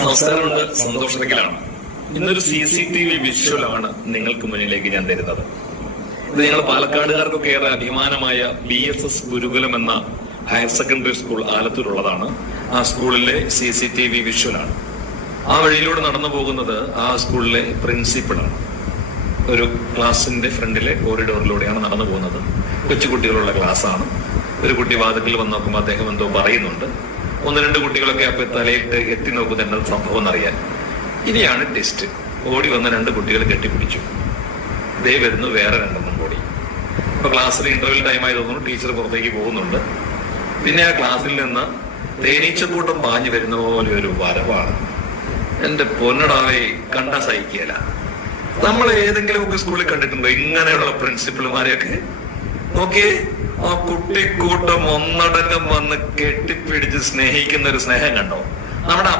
നമസ്കാരമുണ്ട്. സന്തോഷത്തിലാണ്. ഇന്നൊരു CCTV വിഷ്വലാണ് നിങ്ങൾക്ക് മുന്നിലേക്ക് ഞാൻ തരുന്നത്. ഇത് ഞങ്ങൾ പാലക്കാടുകാർക്കൊക്കെ ഏറെ അഭിമാനമായ BSS ഗുരുകുലം എന്ന ഹയർ സെക്കൻഡറി സ്കൂൾ ആലത്തൂരുള്ളതാണ്. ആ സ്കൂളിലെ CCTV വിഷ്വലാണ്. ആ വഴിയിലൂടെ നടന്നു പോകുന്നത് ആ സ്കൂളിലെ പ്രിൻസിപ്പളാണ്. ഒരു ക്ലാസിന്റെ ഫ്രണ്ടിലെ കോറിഡോറിലൂടെയാണ് നടന്നു പോകുന്നത്. കൊച്ചുകുട്ടികളുള്ള ക്ലാസ്സാണ്. ഒരു കുട്ടി വാതിക്കൽ വന്ന് നോക്കുമ്പോൾ അദ്ദേഹം എന്തോ പറയുന്നുണ്ട്. ഒന്ന് രണ്ട് കുട്ടികളൊക്കെ അപ്പൊ തലയിട്ട് എത്തി നോക്കുന്നത് എന്താ സംഭവം എന്നറിയാൻ. ഇനിയാണ് ടെസ്റ്റ്. ഓടി വന്ന രണ്ട് കുട്ടികൾ കെട്ടിപ്പിടിച്ചു. ദേ വരുന്നു വേറെ രണ്ടെണ്ണം കൂടി. ഇപ്പൊ ക്ലാസ്സിൽ ഇന്റർവെൽ ടൈം ആയി തോന്നുന്നു. ടീച്ചർ പുറത്തേക്ക് പോകുന്നുണ്ട്. പിന്നെ ആ ക്ലാസ്സിൽ നിന്ന് തേനീച്ചക്കൂട്ടം പാഞ്ഞു വരുന്ന പോലെ ഒരു വരവാണ്. എന്റെ പൊന്നടാവേ, കണ്ടാ സഹിക്കല. നമ്മൾ ഏതെങ്കിലും ഒക്കെ സ്കൂളിൽ കണ്ടിട്ടുണ്ടോ ഇങ്ങനെയുള്ള പ്രിൻസിപ്പൽമാരെയൊക്കെ? നോക്കിയേ, ആ കുട്ടിക്കൂട്ടം ഒന്നടങ്കം വന്ന് കെട്ടിപ്പിടിച്ച് സ്നേഹിക്കുന്ന ഒരു സ്നേഹം കണ്ടോ? നമ്മുടെ